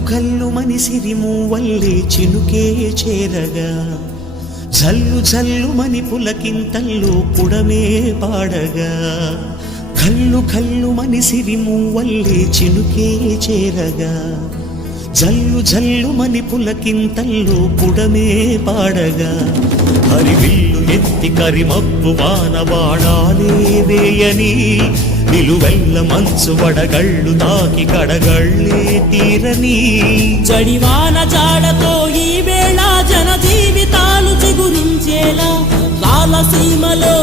కల్లు మని సిరిము వల్లే చినుకే చేరగా. జల్లు జల్లు మని పులకింతల్లు పుడమే పాడగా. కల్లు కల్లు మని సిరిము చినుకే చేరగా. జల్లు జల్లు మని పులకింతల్లు పుడమే పాడగా. హరివిల్లు ఎత్తి కరిమప్పు వాన బాణాలే వేయని నిలువెల్ల మంచు వడగళ్ళు తాకి కడగళ్ళే తీరని. జడివాన జాడతో ఈ వేళ జన జీవితాలు చిగురించేలా రాలసీమలో